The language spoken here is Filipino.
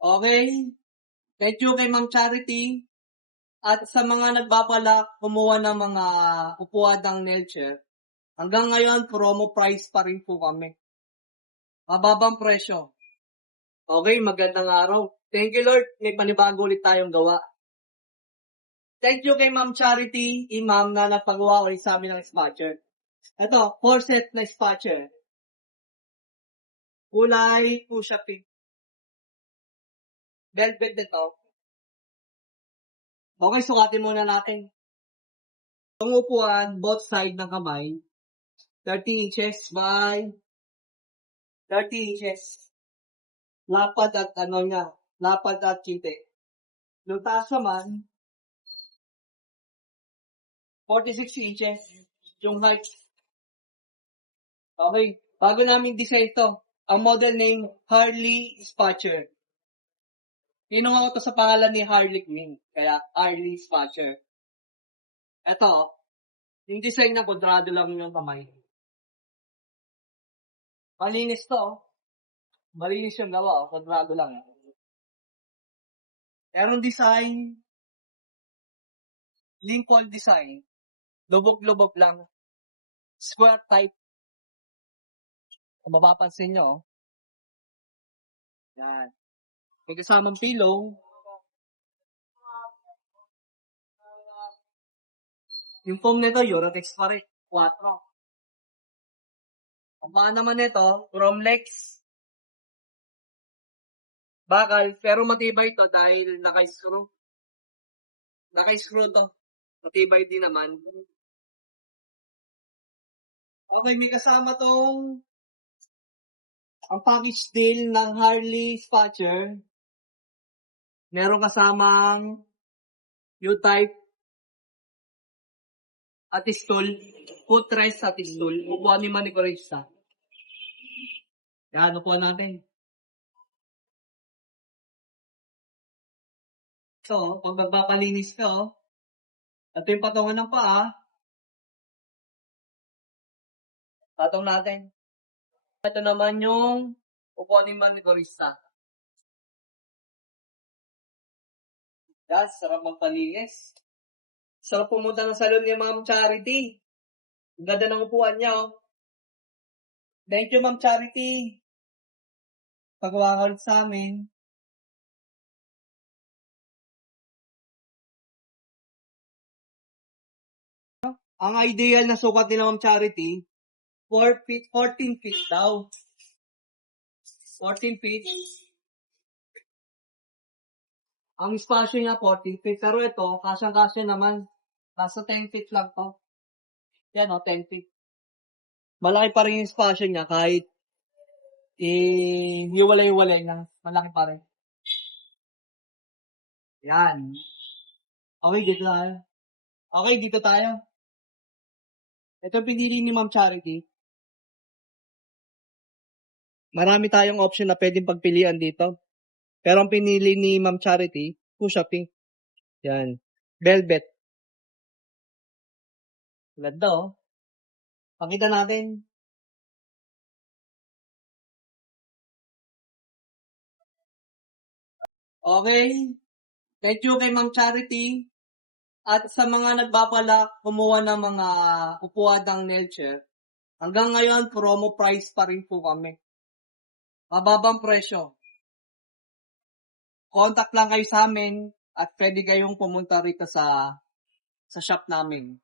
Okay? Thank you kay Ma'am Charity. At sa mga nagbabalak kumuha ng mga upuan ng nail chair, hanggang ngayon promo price pa rin po kami. Mababang presyo. Okay, magandang araw. Thank you Lord, may panibago ulit tayong gawa. Thank you kay Ma'am Charity, Imam na napagawa ulit sa amin ng spatcher. Ito, 4 set na spatcher. Kulay fuchsia pink. Velvet nito. Okay, sukatin muna natin. Ang upuan, both side ng kamay, 30 inches by 30 inches. Lapad at lapad at kite. Yung taas naman, 46 inches yung height. Okay, bago namin design to, ang model name, Harley Spatcher. Kinuha ko to sa pangalan ni Harley Quinn, kaya Harley Spatcher. Ito, yung design na kwadrado lang yung kamay. Malinis to, malinis yung gawa, kwadrado lang. Merong design, Lincoln design, lubog-lubog lang, square type. Kung mapapansin nyo, yan. May kasamang pillow. Yung foam nito, Eurotex pa rin. 4. Ang baka naman nito, chrome legs. Bakal, pero matibay to dahil naka-screw. Naka-screw to. Matibay din naman. Okay, may kasama tong ang package deal ng Harley Spatcher. Meron kasamang U-type at stool, footrest at stool, upuan ni Manicorista. Yan, upuan natin. So, pag magpapalinis ka, ito yung patungan ng paa. Patong natin. Ito naman yung upuan ni Manicorista. Yan, sarap magpalinis. Sarap pumunta ng salon ni Ma'am Charity. Ang ganda ng upuan niya, oh. Thank you, Ma'am Charity. Pagawa ka ulit sa amin. Ang ideal na sukat ni Ma'am Charity, 14 feet daw. 14 feet. Ang spasyo niya 14 feet. Pero ito, kasyang-kasya naman. Nasa 10 feet lang to. Yan o, 10 feet. Malaki pa rin yung spasyo niya kahit hiwalay-hiwalay na. Malaki pa rin. Yan. Okay, dito tayo. Okay, dito tayo. Ito pinili ni Ma'am Charity. Marami tayong option na pwedeng pagpilian dito. Pero ang pinili ni Ma'am Charity, fuchsia pink. Yan. Velvet. Ganda oh. Pakita natin. Okay. Thank you kay Ma'am Charity. At sa mga nagbabalak kumuha ng mga upuan ng nail chair, hanggang ngayon promo price pa rin po kami. Mababang presyo. Contact lang kayo sa amin at pwede kayong pumunta rito sa shop namin.